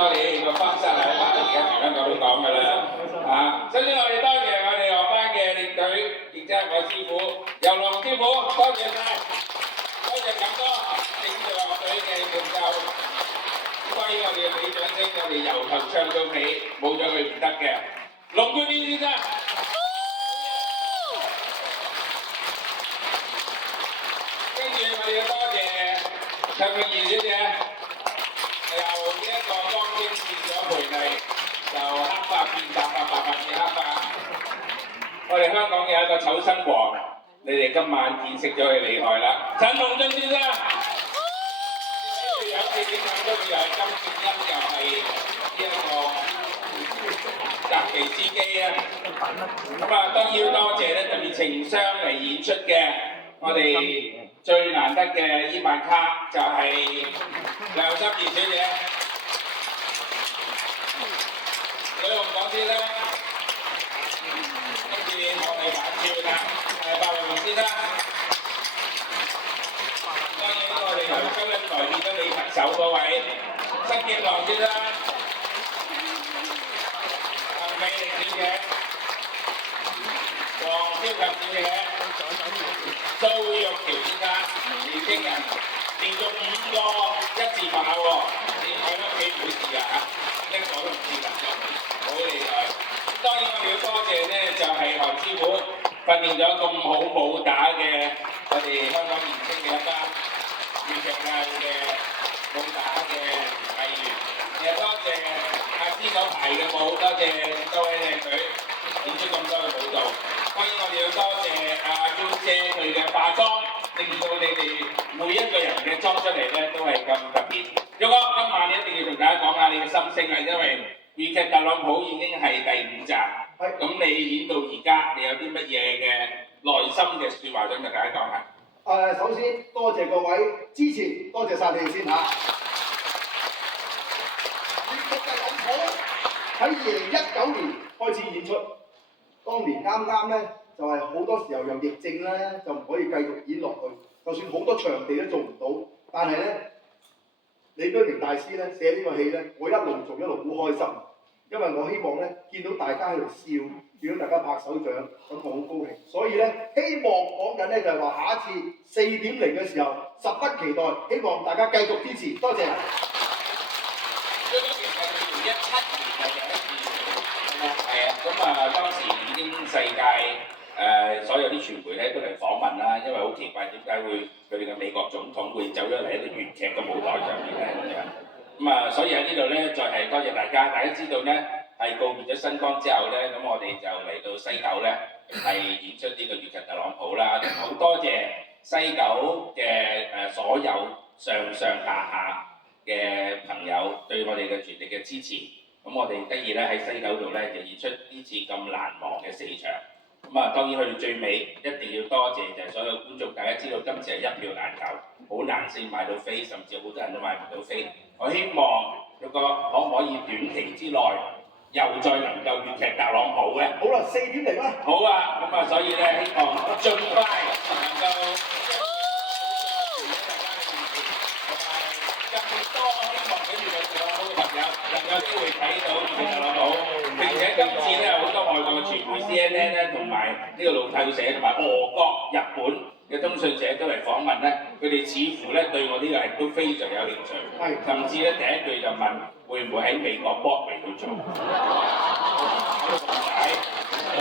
多你個方式係而家全香港都講㗎啦。首先我哋多謝我哋學班嘅領隊，亦即係我師傅游龍師傅，多謝晒，多謝咁多領隊樂隊嘅伴奏。當然我哋要俾掌聲，我哋由頭唱到尾，冇咗佢唔得嘅。龍冠天先生。跟住我哋要多謝陳詠儀小姐，由呢一個光英變咗培麗，由黑髮變白髮，白髮變黑髮。我哋香港有一個醜生王，你哋今晚見識咗佢厲害啦，陳龍俊先生。有四點兩都又係金建恩，又係呢一個雜技司機啊。咁啊，當然要多謝咧，特別情商嚟演出嘅，我哋最難得嘅伊萬卡就係梁心怡小姐。女紅講先啦，跟住我哋玩笑啦，白龍先生。當然我哋由周恩來變咗你特首嗰位曾健郎先生，美玲小姐，黃超琴小姐，蘇玉橋先生，年輕人，連續5個一字馬喎，你喺屋企唔會試啊嚇，一個都唔試㗎，好厲害。當然我哋要多謝咧，就係韓師傅訓練咗咁好武打嘅我哋香港年輕嘅一班粵劇界嘅武打嘅藝員，亦多謝阿師所排嘅舞，多謝各位靚女演出咁多嘅舞蹈。當然我哋要多謝阿 Jo 姐佢嘅化妝，令到你哋每一個人嘅裝出嚟咧都係咁特別。玉哥，今晚你一定要同大家講下你嘅心聲啊，因為粵劇特朗普已經係第5集，咁你演到而家，你有啲乜嘢嘅內心嘅説話想同大家講下？首先多謝各位支持，多謝晒你哋先嚇。粵劇特朗普喺2019年開始演出，當年啱啱咧就係好多時候有疫症咧，就唔可以繼續演落去。就算好多場地都做唔到，但係咧李居明大師咧寫呢個戲咧，我一路做一路好開心，因為我希望咧見到大家喺度笑，見到大家拍手掌，咁我好高興。所以咧希望講緊咧就係話下一次4.0嘅時候，十分期待，希望大家繼續支持，多謝。最緊要係2017年係第一次，係啊，咁啊當時已經世界所有啲傳媒咧都嚟訪問啦，因為好奇怪點解會佢哋嘅美國總統會走咗嚟一個粵劇嘅舞台上面咧咁樣。咁啊，所以喺呢度咧就係多謝大家。大家知道咧係告別咗新光之後咧，咁我哋就嚟到西九咧係演出呢個粵劇特朗普啦。好多謝西九嘅所有上下嘅朋友對我哋嘅全力嘅支持。咁我哋得意咧喺西九度咧就演出呢次咁難忘嘅4場。咁啊，當然去到最尾一定要多謝就係所有觀眾。大家知道今次係一票難求，好難先買到飛，甚至有好多人都買唔到飛。我希望有個可唔可以短期之內又再能夠粵劇特朗普咧？好啦，4.0啦。好啊，咁啊，所以咧希望盡快能夠大家嘅支持，同埋更多希望俾粵劇特朗普嘅朋友能夠機會睇到粵劇特朗普。並且今次咧好多外國嘅傳媒 CNN 咧，同埋呢個路透社同埋俄國、日本嘅通訊社都嚟訪問咧，佢哋似乎咧對我呢個係都非常有興趣，甚至咧第一句就問會唔會喺美國 Broadway 度做？點解？我